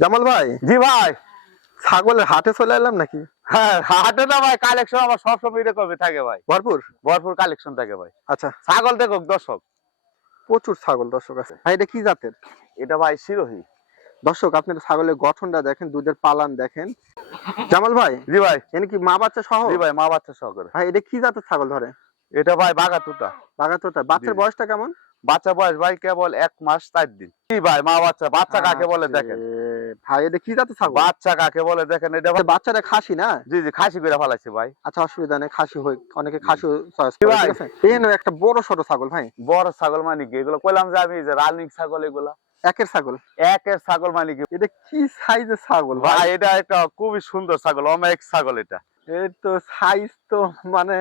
জামাল ভাই? জি ভাই। ছাগলের হাটে চলে এলাম নাকি? হ্যাঁ হাটে না ভাই কালেকশন আমার সবসময় এরকমই থাকে ভাই। ভরপুর? ভরপুর কালেকশন থাকে ভাই। আচ্ছা। ছাগল দেখো দর্শক। প্রচুর ছাগল দর্শক আছে। ভাই এটা কি জাতের? এটা ভাই শিরোহী। দর্শক আপনার ছাগলের গঠনটা দেখেন দুধের পালান দেখেন। জামাল ভাই? জি ভাই। এনে কি মা বাচ্চা সহ? জি ভাই মা বাচ্চা সহকারে। ভাই এটা কি জাতের ছাগল ধরে? এটা ভাই বাগাতুতা বাগাতোরটা বাচ্চার বয়সটা কেমন? বাচ্চা বয়স ভাই কেবল এক মাস চার দিন। কি ভাই মা বাচ্চা বাচ্চা কাকে বলে দেখেন? ভাই এটা কি জাতের ছাগল? বাচ্চা কাকে বলে দেখেন এটা বাচ্চাটা খাসি না? জি জি খাসি করে ফেলাইছে ভাই। আচ্ছা অসুবিধা নেই খাসি হই অনেকে খাসি চয়েস করে? ঠিক আছে? একটা বড় ছোট ছাগল ভাই। বড় ছাগল মানে কি? এগুলো কইলাম যে আমি যে রানিং ছাগল এগুলা। একের ছাগল? একের ছাগল মানে কি? এটা কি সাইজের ছাগল ভাই? ভাই এটা একটা খুবই সুন্দর ছাগল অনেক ছাগল এটা। এর তো সাইজ তো মানে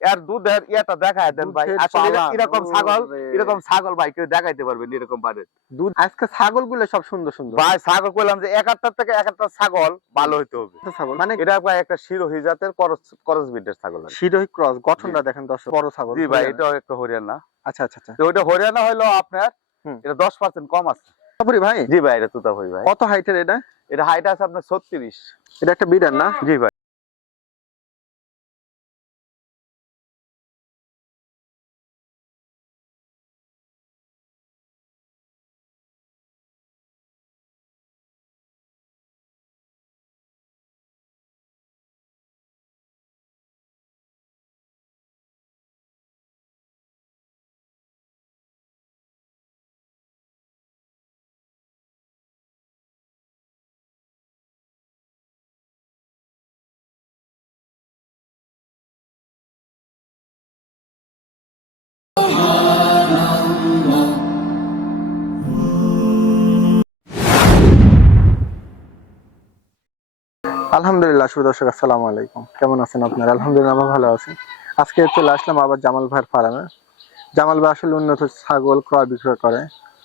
এর দুধের ইয়েটা দেখায় দেন ভাই। আসলে এরকম ছাগল। এরকম ছাগল ভাই কেউ দেখাইতে পারবেন এরকম পারে দুধ আজকে ছাগলগুলো সব সুন্দর সুন্দর। ভাই ছাগল কইলাম যে এক একটা থেকে এক একটা ছাগল ভালো হইতে হবে। ছাগল মানে এটা ভাই একটা শিরোহী জাতের করস করস বিটের ছাগল শিরোহী ক্রস গঠনটা দেখেন দর্শক বড় ছাগল জি ভাই। এটাও একটা হরিয়ানা। আচ্ছা আচ্ছা আচ্ছা। তো ওইটা হরিয়ানা হইল আপনার এটা দশ পার্সেন্ট কম আছে। তারপরে ভাই? জি ভাই এটা তুতা ভাই। ভাই কত হাইটের এটা? এটা হাইট আছে আপনার ছত্রিশ। এটা একটা বিডার না? জি ভাই। আলহামদুলিল্লাহ, শুভ দর্শক, আসসালামু আলাইকুম। কেমন আছেন আপনারা? আলহামদুলিল্লাহ আমরা ভালো আছি। আজকে চলে আসলাম আবার জামাল ভাইয়ের ফার্মে। জামাল ভাই আসলে উন্নত ছাগল ক্রয় বিক্রয় করে।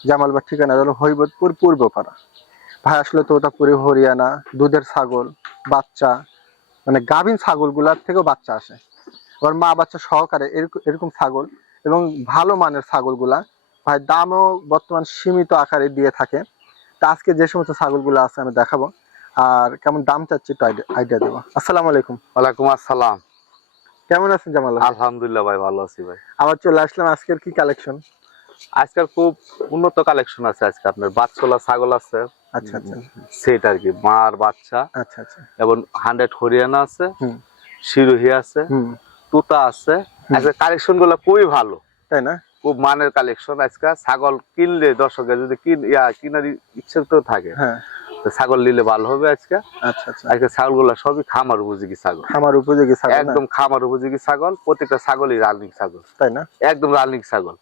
জামাল ভাইয়ের ঠিকানা হলো হৈবতপুর পূর্বপাড়া। ভাই আসলে তোতাপুরি, হরিয়ানা, দুধের ছাগল, বাচ্চা মানে গাভীন ছাগলগুলার থেকেও বাচ্চা আসে। আবার মা বাচ্চা সহকারে এরকম এরকম ছাগল এবং ভালো মানের ছাগলগুলা। ভাই দামও বর্তমান সীমিত আকারে দিয়ে থাকে। তা আজকে যে সমস্ত ছাগলগুলো আছে আমি দেখাবো। আর কেমন দাম চাচ্ছি একটু আইডিয়া দেবো। আসসালামু আলাইকুম। ওয়ালাইকুম আসসালাম। কেমন আছেন জামাল আলহামদুলিল্লাহ ভাই ভালো আছি ভাই। আবার চলে আসলাম আজকের কি কালেকশন আজকাল খুব উন্নত কালেকশন আছে আজকে আপনার বাচ্চলা ছাগল আছে। আচ্ছা আচ্ছা। সেট আর কি মার বাচ্চা। আচ্ছা আচ্ছা। এবং হান্ড্রেড হরিয়ানা আছে শিরোহী আছে তুতা আছে। আজকে কালেকশনগুলো খুবই ভালো। তাই না? খুব মানের কালেকশন আজকে ছাগল কিনলে দর্শকের যদি কিন ইয়া কিনার ইচ্ছে তো থাকে। হ্যাঁ। ছাগল নিলে ভালো হবে আজকে। আচ্ছা আচ্ছা। আজকে ছাগলগুলা সবই খামার উপযোগী ছাগল। আমার উপযোগী ছাগল একদম খামার উপযোগী ছাগল প্রত্যেকটা ছাগলই রানিং ছাগল। তাই না? একদম রানিং ছাগল।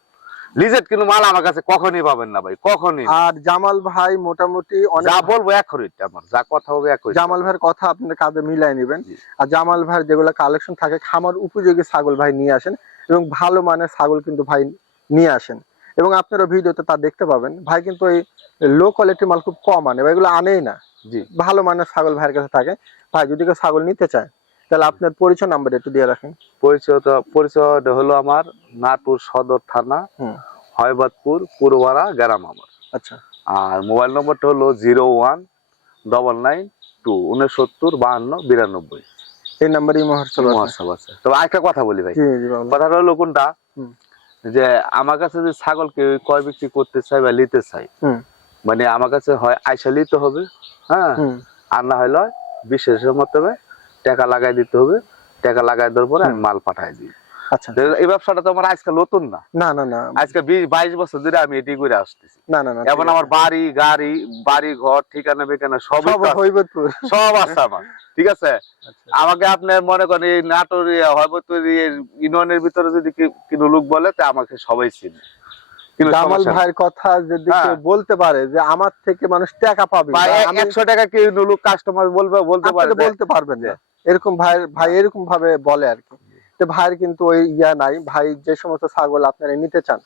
লিজেট কিন্তু মাল আমার কাছে কখনই পাবেন না ভাই কখনই। আর জামাল ভাই মোটামুটি অনেক যা বলব এক হরিট আমার যা কথা হবে এক জামাল ভাইয়ের কথা আপনার কাঁধে মিলাই নেবেন। আর জামাল ভাইয়ের যেগুলো কালেকশন থাকে খামার উপযোগী ছাগল ভাই নিয়ে আসেন এবং ভালো মানের ছাগল কিন্তু ভাই নিয়ে আসেন। এবং আপনারা ভিডিওতে তা দেখতে পাবেন। ভাই কিন্তু এই লো কোয়ালিটির মাল খুব কম আনে বা এগুলো আনেই না। জি। ভালো মানের ছাগল ভাইয়ের কাছে থাকে। ভাই যদি কেউ ছাগল নিতে চায় তাহলে আপনার পরিচয় নাম্বার একটু দিয়ে রাখেন। পরিচয় তো পরিচয় হলো আমার নাটোর সদর থানা হয়বাদপুর পূর্বপাড়া গ্রাম আমার। আচ্ছা। আর মোবাইল নম্বরটা হলো zero one double nine two উনসত্তর বাহান্ন বিরানব্বই। এই নাম্বারই মহাসব আছে। তবে আরেকটা কথা বলি ভাই। কথাটা হলো কোনটা। যে আমার কাছে যে ছাগল কেউ কয় বিক্রি করতে চাই বা নিতে চাই মানে আমার কাছে হয় আইসা নিতে হবে হ্যাঁ? আর না হলে বিশেষ মতো টাকা লাগাই দিতে হবে টাকা লাগাই দেওয়ার পরে আমি মাল পাঠাই দিই। আচ্ছা। এই ব্যবসাটা তো আমার আজকে নতুন না। না না না। আজকে বিশ বাইশ বছর ধরে আমি এটি করে আসতেছি। না না আমার বাড়ি গাড়ি বাড়ি ঘর ঠিকানা বেকানা সব সব আছে আমার ঠিক আছে? আচ্ছা। আমাকে আপনি মনে করেন এই নাটোর হয়বতুর ইউনিয়নের ভিতরে যদি কোনো লোক বলে তা আমাকে সবাই চিনে। কিন্তু জামাল ভাইয়ের কথা যদি হ্যাঁ। কেউ বলতে পারে যে আমার থেকে মানুষ টাকা পাবে একশো টাকা কি লোক কাস্টমার বলবে বলতে পারে বলতে পারবেন না। এরকম ভাই ভাই এরকম ভাবে বলে আর কি। তো ভাইয়ের কিন্তু ওই ইয়া নাই। ভাই যে সমস্ত ছাগল আপনারা নিতে চান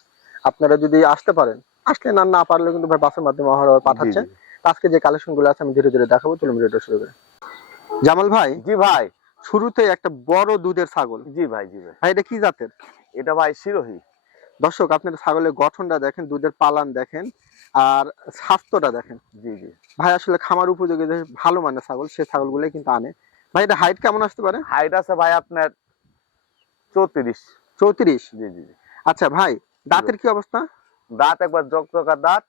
আপনারা যদি আসতে পারেন আসলে না না পারলে কিন্তু ভাই বাসের মাধ্যমে অহরহ পাঠাচ্ছেন। আজকে যে কালেকশনগুলো আছে আমি ধীরে ধীরে দেখাবো। চলুন ভিডিওটা শুরু করি। জামাল ভাই জি ভাই। শুরুতে একটা বড় দুধের ছাগল। জি ভাই জি ভাই। ভাই এটা কি জাতের? এটা ভাই শিরোহী। দর্শক আপনারা ছাগলের গঠনটা দেখেন দুধের পালান দেখেন আর স্বাস্থ্যটা দেখেন। জি জি। ভাই আসলে খামার উপযোগী যে ভালো মানের ছাগল সে ছাগলগুলোই কিন্তু আনে। ভাই এটা হাইট কেমন আসতে পারে? হাইট আছে ভাই আপনার চৌত্রিশ। চৌত্রিশ জি জি। আচ্ছা ভাই দাঁতের কি অবস্থা? দাঁত একবার জকজকা দাঁত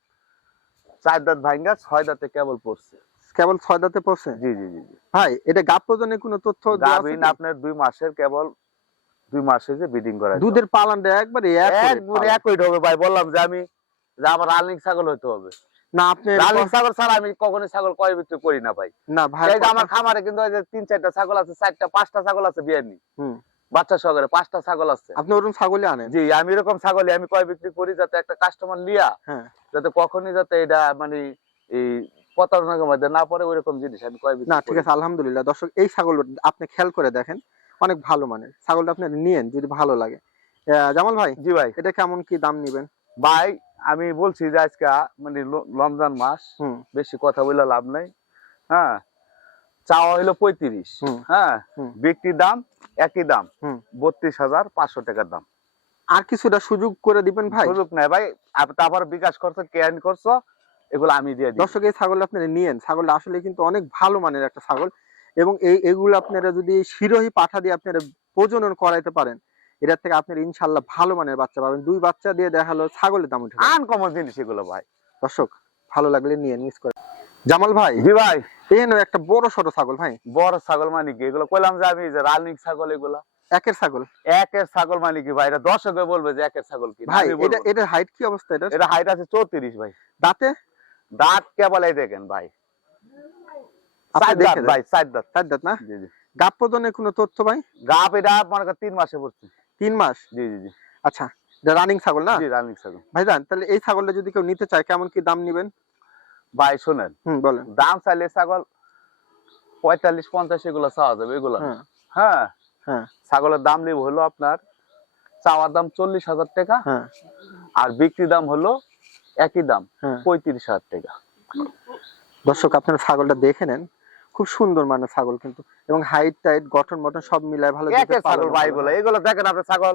চার দাঁত ভাঙ্গা ছয় দাঁতে কেবল পড়ছে। কেবল ছয় দাঁতে পড়ছে? জি জি জি ভাই এটা প্রজনের কোনো তথ্য কি? আপনার দুই মাসের কেবল দুই মাসে যে বিডিং করা দুধের পালানটা একবারে একবারে একই হবে ভাই বললাম যে আমি যে আমার রানিং ছাগল হইতে হবে। না আপনি রানিং ছাগল ছাড়া আমি কখনোই ছাগল কয় বিক্রি করি না ভাই। না ভাই আমার খামারে কিন্তু ওই যে তিন চারটা ছাগল আছে চারটা পাঁচটা ছাগল আছে বিয়ের নি হুম। বাচ্চা সহকারে পাঁচটা ছাগল আছে। আপনি ওরকম ছাগলই আনেন? জি আমি এরকম ছাগলই আমি কয় বিক্রি করি যাতে একটা কাস্টমার লিয়া হ্যাঁ। যাতে কখনই যাতে এটা মানে এই প্রতারণার মধ্যে না পড়ে ওইরকম জিনিস আমি কয় না ঠিক আছে আলহামদুলিল্লাহ। দর্শক এই ছাগল আপনি খেয়াল করে দেখেন অনেক ভালো মানের। ছাগলটা আপনি নিয়েন যদি ভালো লাগে। জামাল ভাই জি ভাই। এটা কেমন কি দাম নিবেন? ভাই আমি বলছি যে আজকে মানে রমজান মাস বেশি কথা বলে লাভ নাই। হ্যাঁ চাওয়া হইল পঁয়ত্রিশ। হ্যাঁ বিক্রির দাম একই দাম। বত্রিশ হাজার পাঁচশো টাকার দাম। আর কিছুটা সুযোগ করে দিবেন ভাই? সুযোগ নাই ভাই। তারপর বিকাশ করছ কেয়ার করছ এগুলো আমি দিয়ে দিই। দর্শক এই ছাগল আপনারা নিয়েন। ছাগলটা আসলে কিন্তু অনেক ভালো মানের একটা ছাগল। এবং এই এগুলো আপনারা যদি শিরোহী পাঠা দিয়ে আপনারা প্রজনন করাইতে পারেন এটার থেকে আপনারা ইনশাল্লাহ ভালো মানের বাচ্চা পাবেন। দুই বাচ্চা দিয়ে দেখাল ছাগলের দাম উঠে আনকমন জিনিস এগুলো ভাই। দর্শক ভালো লাগলে নিয়ে মিস করে জামাল ভাই। জি ভাই। একটা বড় ছোট ছাগল ভাই। বড় ছাগল মানে কি? এগুলো কইলাম যে আমি যে রানিং ছাগল এগুলা। একের ছাগল। একের ছাগল মানে কি ভাই? এটা দর্শকে বলবে যে একের ছাগল কি? ভাই বলব এটা হাইট কি অবস্থা এটা এটা হাইট আছে চৌত্রিশ ভাই। দাঁতে? দাঁত কেবল এই দেখেন ভাই। আপনি দাঁত ভাই চার দাঁত। চার দাঁত না? জি জি। গাপ প্রজনের কোনো তথ্য ভাই? গাপ এটা মনে করেন তিন মাসে পড়ছে। তিন মাস? জি জি জি। আচ্ছা রানিং ছাগল না? জি রানিং ছাগল। ভাইজান তাহলে এই ছাগলটা যদি কেউ নিতে চায় কেমন কি দাম নিবেন? ভাই শোনেন। দাম চাইলে ছাগল পঁয়তাল্লিশ পঞ্চাশ এগুলো চাওয়া যাবে এগুলো। হ্যাঁ। হ্যাঁ। হ্যাঁ। ছাগলের দাম নিব হলো আপনার চাওয়ার দাম চল্লিশ হাজার টাকা। হ্যাঁ। আর বিক্রি দাম হলো একই দাম পঁয়ত্রিশ হাজার টাকা। দর্শক আপনারা ছাগলটা দেখে নেন। খুব সুন্দর মানে ছাগল কিন্তু। এবং হাইট টাইট গঠন মটন সব মিলায় ভালো ছাগল ভাই। এগুলো এগুলো দেখেন আপনার ছাগল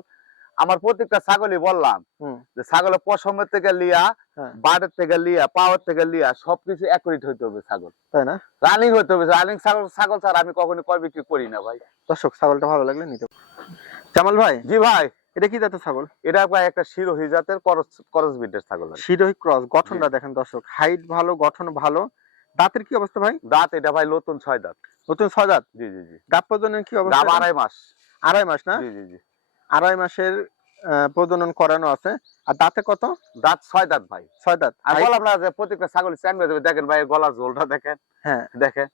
আমার প্রত্যেকটা ছাগলই বললাম যে ছাগলের পশমের থেকে লিয়া হ্যাঁ। বাটের থেকে লিয়া পাওয়ার থেকে লিয়া সবকিছু অ্যাকুরেট হইতে হবে ছাগল। তাই না? রানিং হইতে হবে রানিং ছাগল ছাগল ছাড়া আমি কখনো কয় বিক্রি করি না ভাই। দর্শক ছাগলটা ভালো লাগলে নিতে। জামাল ভাই জি ভাই। এটা কি জাতের ছাগল? এটা ভাই একটা শিরোহী জাতের করস করস বিটের ছাগল শিরোহী ক্রস গঠনটা দেখেন দর্শক হাইট ভালো গঠন ভালো। দাঁতের কি অবস্থা ভাই? দাঁত এটা ভাই নতুন ছয় দাঁত। নতুন ছয় দাঁত? জি জি জি। গাপ প্রজননের কি অবস্থা? আড়াই মাস। আড়াই মাস না? জি জি জি। আড়াই মাসের প্রজনন করানো আছে। আর দাঁতে কত? দাঁত ছয় দাঁত ভাই। ছয় দাঁত। আর বললাম না যে প্রত্যেকটা ছাগল হয়ে যাবে। দেখেন ভাই গলার ঝোলটা দেখেন। হ্যাঁ। দেখেন।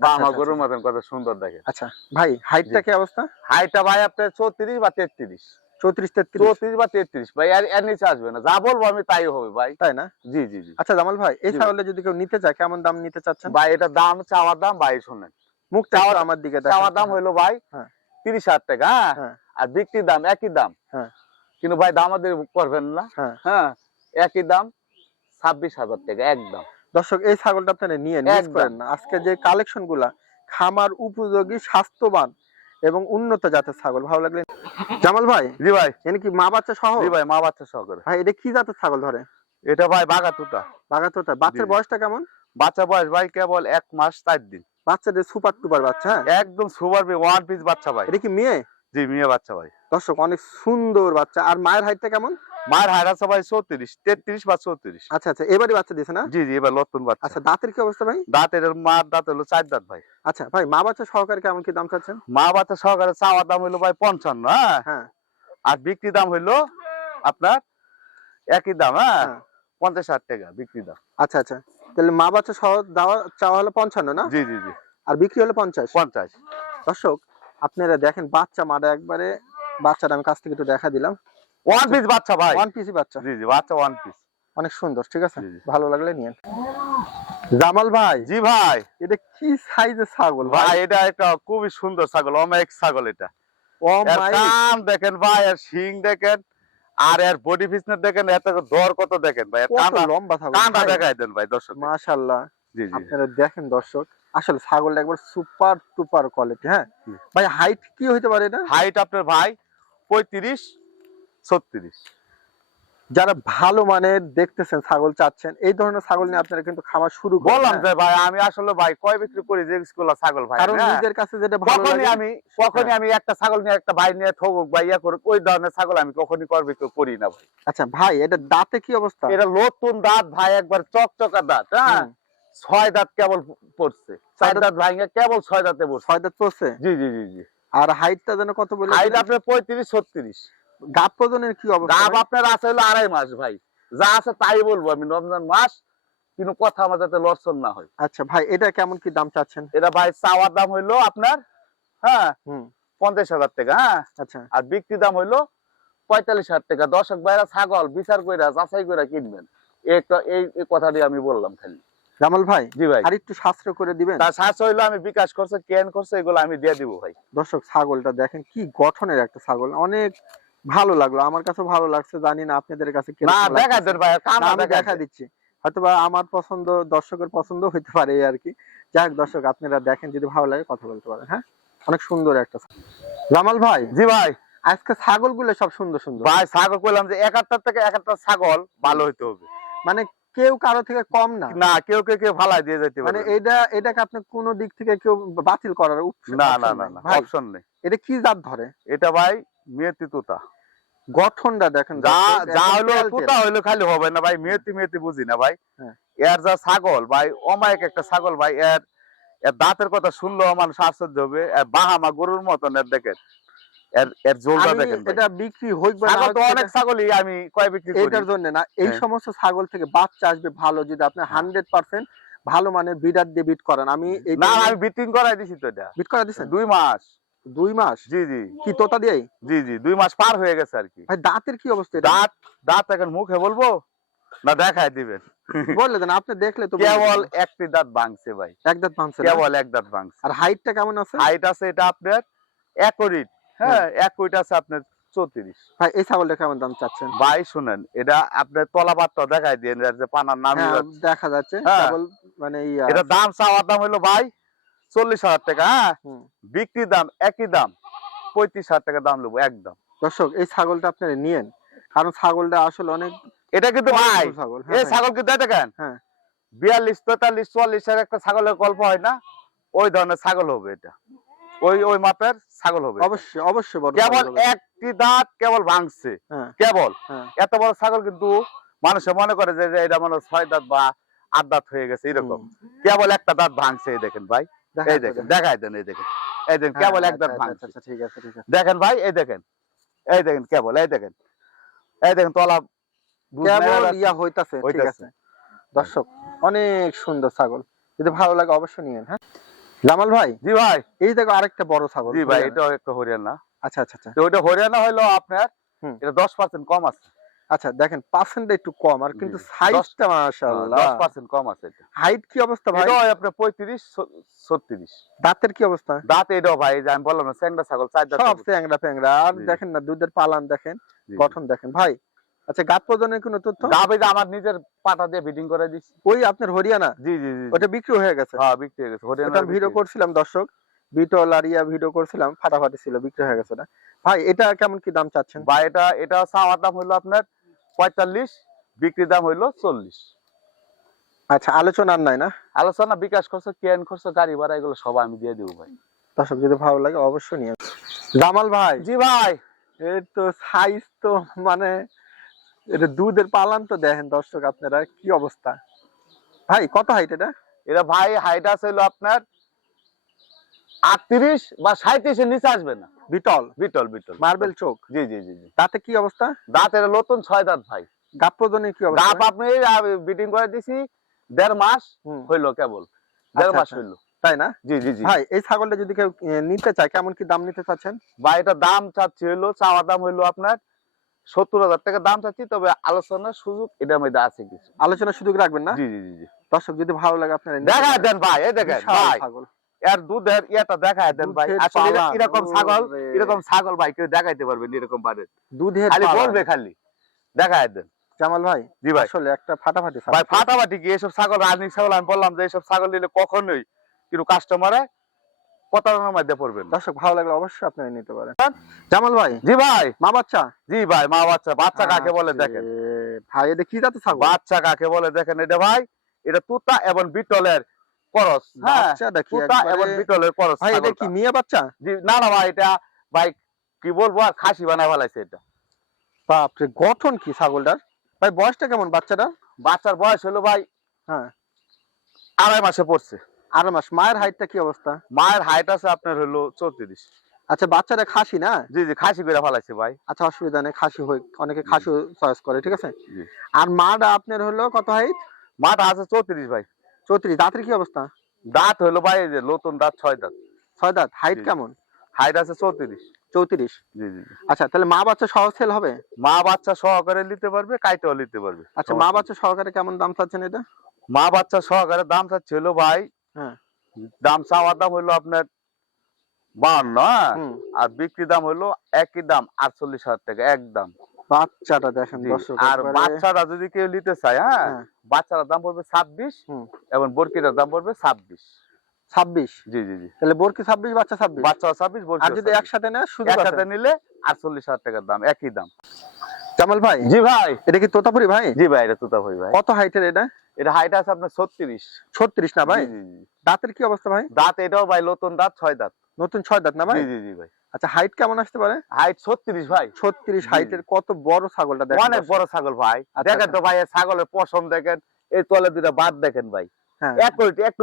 বা আচ্ছা, আমার আচ্ছা, গরুর মতন কত সুন্দর দেখেন। আচ্ছা ভাই হাইটটা কি অবস্থা? হাইটটা ভাই আপনার চৌত্রিশ বা তেত্রিশ। চৌত্রিশ তেত্রিশ। চৌত্রিশ বা তেত্রিশ। ভাই এর এর নিচে আসবে না। যা বলব আমি তাই হবে ভাই। তাই না? জি জি জি। আচ্ছা জামাল ভাই এই যদি কেউ নিতে চায় কেমন দাম নিতে চাচ্ছেন? ভাই এটা দাম চাওয়ার দাম ভাই শোনেন। মুখটা চাওয়া- একটু আমার দিকে চাওয়ার দাম হইল ভাই হ্যাঁ। তিরিশ হাজার টাকা হ্যাঁ? আর বিক্রির দাম একই দাম। হ্যাঁ। কিন্তু ভাই দাম আমাদের করবেন না। হ্যাঁ। হ্যাঁ একই দাম ছাব্বিশ হাজার টাকা একদম। দর্শক এই ছাগলটা আপনারা নিয়ে মিস করেন না। আজকে যে কালেকশনগুলা খামার উপযোগী স্বাস্থ্যবান এবং উন্নত জাতের ছাগল ভালো লাগলে জামাল ভাই জি ভাই। এনে কি মা বাচ্চা সহ? জি ভাই মা বাচ্চা সহকারে। ভাই এটা কি জাতের ছাগল ধরে? এটা ভাই বাগাতুতা বাগাতোটা বাচ্চার বয়সটা কেমন? বাচ্চা বয়স ভাই কেবল এক মাস চার দিন। বাচ্চাদের সুপার টুপার বাচ্চা হ্যাঁ? একদম সুপার ওয়ান পিস বাচ্চা ভাই। এটা কি মেয়ে? জি মেয়ে বাচ্চা ভাই। দর্শক অনেক সুন্দর বাচ্চা। আর মায়ের হাইটটা কেমন? মায়ের হাইট আছে ভাই চৌত্রিশ তেত্রিশ বা চৌত্রিশ। আচ্ছা আচ্ছা এবারই বাচ্চা দিয়েছে না? জি জি এবার নতুন বাচ্চা। আচ্ছা দাঁতের কি অবস্থা ভাই? দাঁতের মার দাঁত হলো চার দাঁত ভাই। আচ্ছা ভাই মা বাচ্চা সহকারে কেমন কি দাম চাচ্ছেন? মা বাচ্চা সহকারে চাওয়ার দাম হইল ভাই পঞ্চান্ন হ্যাঁ? হ্যাঁ। আর বিক্রি দাম হইল আপনার একই দাম হ্যাঁ? হ্যাঁ। পঞ্চাশ হাজার টাকা বিক্রি দাম। আচ্ছা আচ্ছা তাহলে মা বাচ্চা সহ দেওয়া চাওয়া হলো পঞ্চান্ন না? জি জি জি। আর বিক্রি হলো পঞ্চাশ? পঞ্চাশ। দর্শক আপনারা দেখেন বাচ্চা মারা একবারে বাচ্চাটা আমি কাছ থেকে একটু দেখা দিলাম। ওয়ান পিস বাচ্চা ভাই। ওয়ান পিসি বাচ্চা। জি জি বাচ্চা ওয়ান পিস অনেক সুন্দর ঠিক আছে। ভালো লাগলে নিয়ে জামাল ভাই। জি ভাই। এটা কি সাইজের ছাগল ভাই? এটা একটা খুবই সুন্দর ছাগল অমেক ছাগল এটা। দেখেন ভাই আর শিং দেখেন আর এর বডি ফিটনেস দেখেন এত দর কত দেখেন ভাই এর লম্বা ছাগল দেখাই দেন ভাই দর্শক মাশাআল্লাহ। জি জি। আপনারা দেখেন দর্শক। আসলে ছাগলটা একবার সুপার টুপার কোয়ালিটি হ্যাঁ? ভাই হাইট কি হইতে পারে এটা? হাইট আপনার ভাই পঁয়ত্রিশ ছত্রিশ। যারা ভালো মানের দেখতেছেন ছাগল চাচ্ছেন এই ধরনের ছাগল নিয়ে আপনারা কিন্তু খামার শুরু বললাম হ্যাঁ? যে ভাই আমি আসলে ভাই কয় বিক্রি করি যে স্কুল ছাগল ভাই কারণ হ্যাঁ? নিজের কাছে যেটা ভালো লাগে আমি কখনই আমি একটা ছাগল নিয়ে একটা ভাই নিয়ে ঠকুক বা ইয়া করুক ওই ধরনের ছাগল আমি কখনই কর বিক্রি করি না ভাই। আচ্ছা ভাই এটা দাঁতে কি অবস্থা? এটা নতুন দাঁত ভাই একবার চকচকা দাঁত হ্যাঁ। ছয় দাঁত কেবল পড়ছে। চার দাঁত- ভাঙে কেবল ছয় দাঁতে পড়ছে। ছয় দাঁত পড়ছে? জি জি জি জি। আর হাইটটা যেন কত বলে? হাইট আপনার পঁয়ত্রিশ ছত্রিশ। গাপ প্রজনের কি অবস্থা? গাব ভাই? আপনার আছে হলো আড়াই মাস ভাই। যা আছে তাই বলব আমি রমজান মাস কিন্তু কথা আমার যাতে লড়ছন না হয়। আচ্ছা ভাই এটা কেমন কি দাম চাচ্ছেন? এটা ভাই চাওয়ার দাম হইল আপনার হ্যাঁ হুম। পঞ্চাশ হাজার টাকা হ্যাঁ। আচ্ছা। আর বিক্রি দাম হইল পঁয়তাল্লিশ হাজার টাকা। দর্শক ভাইরা ছাগল বিচার কইরা যাচাই কইরা কিনবেন। এই কথাটি আমি বললাম খালি। জামাল ভাই জি ভাই। আর একটু শাস্ত্র করে দিবেন? তার হইল আমি বিকাশ করছে কেন করছে এগুলো আমি দিয়ে দিব ভাই। দর্শক ছাগলটা দেখেন কি গঠনের একটা ছাগল। অনেক ভালো লাগল আমার কাছে ভালো লাগছে জানি না আপনাদের কাছে না দেখা দেন ভাই আমি দেখা দিচ্ছি। হয়তোবা আমার পছন্দ দর্শকের পছন্দ হইতে পারে আর কি। যাই দর্শক আপনারা দেখেন যদি ভালো লাগে কথা বলতে পারেন হ্যাঁ? অনেক সুন্দর একটা ছাগল। জামাল ভাই জি ভাই। আজকে ছাগলগুলো সব সুন্দর সুন্দর। ভাই ছাগল কইলাম যে এক থেকে এক একটা ছাগল ভালো হইতে হবে। মানে কেউ কারও থেকে কম না। না কেউ কেউ কেউ ফালাই দিয়ে যেতে মানে পারে এটা এটাকে আপনি কোনো দিক থেকে কেউ বাতিল করার না না না না অপশন নেই। এটা কি জাত ধরে? এটা ভাই মেয়েতি তোতা গঠনটা দেখেন যা যা হলো। তোতা হইল খালি হবে না ভাই মেয়েতি মেয়েতি বুঝি না ভাই। হ্যাঁ। এর যা ছাগল ভাই অমায়িক একটা ছাগল ভাই এর দাঁতের কথা শুনলো মানুষ আশ্চর্য হবে। বাহামা গরুর মতন এর দেখেন। এর এর জোলটা দেখেন এটা বিক্রি হোক বা না তো অনেক ছাগলই আমি কয় বিক্রি করি। এটার জন্য না এই। সমস্ত ছাগল থেকে বাচ্চা আসবে ভালো যদি আপনি হান্ড্রেড পার্সেন্ট ভালো মানের বিডার দিয়ে বিট করেন। আমি না আমি বিটিং করাই দিছি তো এটা। বিট করে দিচ্ছেন দুই মাস। দুই মাস? জি জি। কি তোতা দিয়েই? জি জি দুই মাস পার হয়ে গেছে আর কি। ভাই দাঁতের কি অবস্থা দাঁত দাঁত এখন মুখে বলব? না দেখাই দিবেন। বললে দেন আপনি দেখলে তো বলে কেবল একটি দাঁত ভাঙছে ভাই। এক দাঁত ভাঙছে? কেবল এক দাঁত ভাঙছে। আর হাইটটা কেমন আছে? হাইট আছে এটা আপনার একরিট হ্যাঁ একরিট আছে আপনার চৌত্রিশ। ভাই এই ছাগলটা কেমন দাম চাচ্ছেন? ভাই শুনেন এটা আপনার তলাবারটা দেখাই দিয়ে যে পানার নাম হ্যাঁ দেখা যাচ্ছে। হ্যাঁ। মানে এটা দাম চাওয়ার দাম হলো ভাই চল্লিশ হাজার টাকা হ্যাঁ? বিক্রি দাম একই দাম পঁয়ত্রিশ হাজার টাকা দাম নেব একদম। দর্শক এই ছাগলটা আপনারা নিয়েন কারণ ছাগলটা আসলে অনেক এটা কিন্তু ভাই ছাগল। এই হ্যাঁ ছাগল কিন্তু দেখেন হ্যাঁ। বিয়াল্লিশ তেতাল্লিশ চুয়াল্লিশের একটা ছাগলের গল্প হয় না ওই ধরনের ছাগল হবে এটা। ওই ওই মাপের ছাগল হবে। অবশ্যই অবশ্যই বড় কেবল একটি দাঁত কেবল ভাঙছে। হ্যাঁ। কেবল। হ্যাঁ। এত বড় ছাগল কিন্তু মানুষে মনে করে যে এটা মনে ছয় দাঁত বা আট দাঁত হয়ে গেছে এরকম। কেবল একটা দাঁত ভাঙছে এই দেখেন ভাই। এই দেখেন দেখাই। দেন এই দেখেন। এই দেখেন হ্যাঁ, কেবল এক আচ্ছা, দাঁত আচ্ছা, ভাঙছে। আচ্ছা, ঠিক আছে ঠিক আছে। দেখেন ভাই এই দেখেন। এই দেখেন কেবল এই দেখেন। এই দেখেন তলা কেবল ইয়া হইতাছে ঠিক আছে। দর্শক অনেক সুন্দর ছাগল। যদি ভালো লাগে অবশ্যই নিয়েন হ্যাঁ? জামাল ভাই? জি ভাই। এই দেখো আরেকটা বড় ছাগল জি ভাই। এটাও একটা হরিয়ানা। আচ্ছা আচ্ছা আচ্ছা। তো ওইটা হরিয়ানা হলো আপনার এটা দশ পার্সেন্ট কম আছে। আচ্ছা দেখেন পার্সেন্ট একটু কম আর কিন্তু সাইজটা মাশাআল্লাহ। দশ পার্সেন্ট কম আছে এটা। হাইট কি অবস্থা ভাই? এটাও আপনার পঁয়ত্রিশ ছত্রিশ। দাঁতের কি অবস্থা? দাঁত এটাও ভাই যে আমি বললাম না স্যাংরা ছাগল চার দাঁত সব ট্যাংরা ফ্যাংরা। আর দেখেন না দুধের পালান দেখেন গঠন দেখেন। ভাই আচ্ছা গাত প্রজনের কোনো তথ্য? গাবে যে আমার নিজের পাটা দিয়ে ফিটিং করে ওই আপনার হরিয়ানা? জি জি জি ওটা বিক্রি হয়ে গেছে? হ্যাঁ বিক্রি হয়ে গেছে হরিয়ানা ভিডিও করছিলাম দর্শক। বিটল আর ইয়া ভিডিও করছিলাম ফাটাফাটি ছিল বিক্রি হয়ে গেছে ওটা। ভাই এটা কেমন কি দাম চাচ্ছেন? বা এটা এটা দাম আপনার পঁয়তাল্লিশ বিক্রি দাম হইল চল্লিশ। আচ্ছা আলোচনার নাই না? আলোচনা বিকাশ করছে কেন করছে গাড়ি ভাড়া এগুলো সব আমি দিয়ে দেবো ভাই। দর্শক যদি ভালো লাগে অবশ্যই নিয়ে জামাল ভাই। জি ভাই এর তো সাইজ তো মানে এটা দুধের পালান তো দেখেন দর্শক আপনারা কি অবস্থা? ভাই কত হাইট এটা? এটা ভাই হাইট আছে হইল আপনার আটত্রিশ বা সাঁত্রিশের নিচে আসবে না। বিটল? Beetle beetle. মার্বেল চোখ? জি জি জি জি। তাতে কি অবস্থা? দাঁত এটা নতুন ছয় দাঁত ভাই। গাপ প্রজনের কি গাপ আপনি বিটিং করে দিছি দেড় মাস হইল কেবল। দেড় আচ্ছা, মাস আচ্ছা। হইল। তাই না? জি জি জি। ভাই এই ছাগলটা যদি কেউ নিতে চায় কেমন কি দাম নিতে চাচ্ছেন? বা এটা দাম চাচ্ছি হইল চাওয়া দাম হইল আপনার সত্তর হাজার টাকা দাম চাচ্ছি তবে আলোচনার সুযোগ এটার মধ্যে আছে কিছু। আলোচনা সুযোগ রাখবেন না? জি জি জি দর্শক যদি ভালো লাগে আপনারা দেখা দেন ভাই এই দেখেন ভাই। ছাগল। এর দুধের ইয়েটা দেখা দেন ভাই। আসলে এরকম ছাগল এরকম ছাগল ভাই কেউ দেখাইতে পারবেন এরকম পারে দুধের খালি পালান। বলবে খালি। দেখাই দেন। জামাল ভাই জি ভাই। আসলে একটা ফাটাফাটি ভাই ফাটাফাটি কি? এসব ছাগল রাজনীতি ছাগল আমি বললাম যে এসব ছাগল নিলে কখনোই কিন্তু কাস্টমারে প্রতারণার মধ্যে পড়বেন। দর্শক ভালো লাগলে অবশ্যই আপনারা নিতে পারেন। জামাল ভাই। জি ভাই মা বাচ্চা। জি ভাই মা বাচ্চা। বাচ্চা কাকে বলে দেখেন? ভাই এটা কি বাচ্চা কাকে বলে দেখেন এটা ভাই? এটা তুতা এবং বিটলের করস। হ্যাঁ কি তুতা এবং বিটলের করস ভাই এটা কি। মেয়ে বাচ্চা? জি না না ভাই এটা ভাই কি বলব আর খাসি বানায় ফেলাইছে এটা। বাপরে গঠন কি ছাগলটার? ভাই বয়সটা কেমন বাচ্চাটা বাচ্চার বয়স হলো ভাই হ্যাঁ। আড়াই মাসে পড়ছে। আড়াই মাস। মায়ের হাইটটা কি অবস্থা? মায়ের হাইট আছে আপনার হলো চৌত্রিশ। আচ্ছা বাচ্চাটা খাসি না? জি জি খাসি করে ফেলাইছে ভাই। আচ্ছা অসুবিধা নেই খাসি হই অনেকে খাসি চয়েস করে ঠিক আছে। আর মাটা আপনার হলো কত হাইট মাটা আছে চৌত্রিশ ভাই। চৌত্রিশ দাঁতের কি অবস্থা? দাঁত হলো ভাই যে নতুন দাঁত ছয় দাঁত। ছয় দাঁত হাইট কেমন? হাইট আছে চৌত্রিশ। চৌত্রিশ? জি জি। আচ্ছা তাহলে মা বাচ্চা সহ সেল হবে? মা বাচ্চা সহকারে নিতে পারবে কাইতেও নিতে পারবে। আচ্ছা মা বাচ্চা সহকারে কেমন দাম চাচ্ছেন এটা? মা বাচ্চা সহকারে দাম চাচ্ছে হলো ভাই হ্যাঁ। দাম চাওয়ার দাম হলো আপনার বাউন্ন হ্যাঁ? আর বিক্রি দাম হলো একই দাম আটচল্লিশ হাজার টাকা একদম বাচ্চাটা দেখেন আর বাচ্চাটা যদি কেউ নিতে চায় হ্যাঁ হ্যাঁ। বাচ্চাটার দাম পড়বে ছাব্বিশ এবং বরকিটার দাম পড়বে ছাব্বিশ। ছাব্বিশ? জি জি জি। তাহলে বোরকি ছাব্বিশ বাচ্চা ছাব্বিশ? বাচ্চা ছাব্বিশ আর যদি একসাথে নেয় শুধু একসাথে নিলে আটচল্লিশ হাজার টাকার দাম একই দাম। জামাল ভাই? জি ভাই। এটা কি তোতাপুরি ভাই? জি ভাই এটা তুতা ভাই। কত হাইটের এটা? এটা হাইট আছে আপনার ছত্রিশ। ছত্রিশ না ভাই। দাঁতের কি অবস্থা ভাই? দাঁত এটাও ভাই নতুন দাঁত ছয় দাঁত। নতুন ছয় দাঁত না ভাই? জি জি ভাই। আচ্ছা হাইট কেমন আসতে পারে? হাইট ছত্রিশ ভাই। ছত্রিশ। হাইটের কত বড় ছাগলটা দেখেন অনেক বড় ছাগল ভাই। আচ্ছা, দেখেন আচ্ছা। তো ভাই ছাগলের পশম দেখেন এই তলে দুটা বাদ দেখেন ভাই। হ্যাঁ। এক কোটি এক।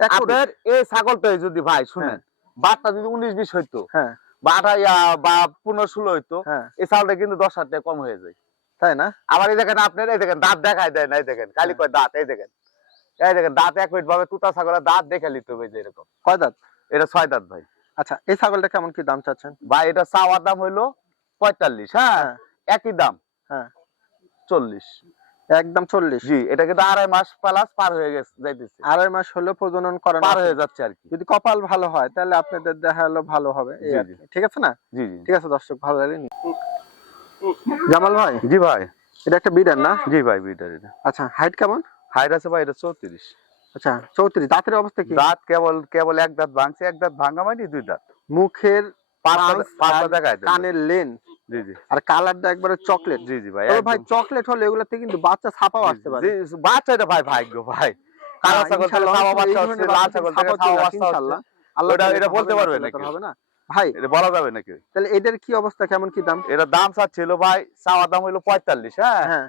আপনার এই ছাগলটাই যদি ভাই শুনেন বাদটা যদি উনিশ বিশ হইতো হ্যাঁ। বা আঠাই বা পনেরো ষোলো হইতো হ্যাঁ। এই ছাগলটা কিন্তু দশ হাজার টাকা কম হয়ে যায়। তাই না? আবার এই দেখেন আপনার এই দেখেন দাঁত দেখাই দেয় না এই দেখেন খালি হ্যাঁ। কয় দাঁত এই দেখেন। এই দেখেন দাঁত এক মিনিট ভাবে তুতা ছাগলের দাঁত দেখে নিতে হবে যে এরকম। কয় দাঁত? এটা ছয় দাঁত ভাই। আচ্ছা এই ছাগলটা কেমন কি দাম চাচ্ছেন? ভাই এটা চাওয়ার দাম হইল পঁয়তাল্লিশ হ্যাঁ? হ্যাঁ। একই দাম। হ্যাঁ। চল্লিশ। একদম চল্লিশ। জি এটা কিন্তু আড়াই মাস প্লাস পার হয়ে গেছে যাইতেছে। আড়াই মাস হলে প্রজনন করেন পার হয়ে যাচ্ছে আর কি। যদি কপাল ভালো হয় তাহলে আপনাদের দেখা হলো ভালো হবে। ঠিক আছে না? জি জি। ঠিক আছে দর্শক ভালো লাগলে নিন। জামাল ভাই? জি ভাই। এটা একটা বিডার না? জি ভাই বিটার এটা। আচ্ছা হাইট কেমন? হাইট আছে ভাই এটা চৌত্রিশ। আচ্ছা চৌত্রিশ। দাঁতের অবস্থা কি? দাঁত কেবল কেবল এক দাঁত ভাঙছে এক দাঁত ভাঙা মানে দুই দাঁত। মুখের পাঁচটা পাঁচ দেখায় কানের লেন জি জি। আর কালারটা একবারে চকলেট। জি জি ভাই ভাই চকলেট হলে এগুলোতে কিন্তু বাচ্চা ছাপাও আসতে পারে। জি, বাচ্চা এটা ভাই ভাগ্য ভাই। কালো ছাগল ইনশাআল্লাহ বাচ্চা হচ্ছে লাল ছাগল থেকে আসে বাচ্চা ইনশাআল্লাহ। আল্লাহ এটা বলতে পারবে নাকি? হবে না? ভাই এটা বলা যাবে নাকি? তাহলে এটার কি অবস্থা? কেমন কি দাম? এটা দাম চাচ্ছিল ভাই চাওয়া দাম হইল পঁয়তাল্লিশ হ্যাঁ? হ্যাঁ।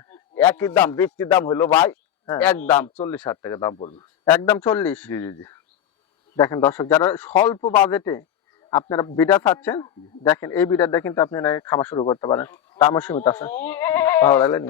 একই দাম বিক্রির দাম হইল ভাই হ্যাঁ। এক দাম চল্লিশ হাজার টাকা দাম পড়বে। একদম চল্লিশ। জি জি জি। দেখেন দর্শক যারা স্বল্প বাজেটে আপনারা বিডা চাচ্ছেন দেখেন, এই বিডারটা কিন্তু আপনি খামা শুরু করতে পারেন দামও সীমিত আছে ভালো লাগলে।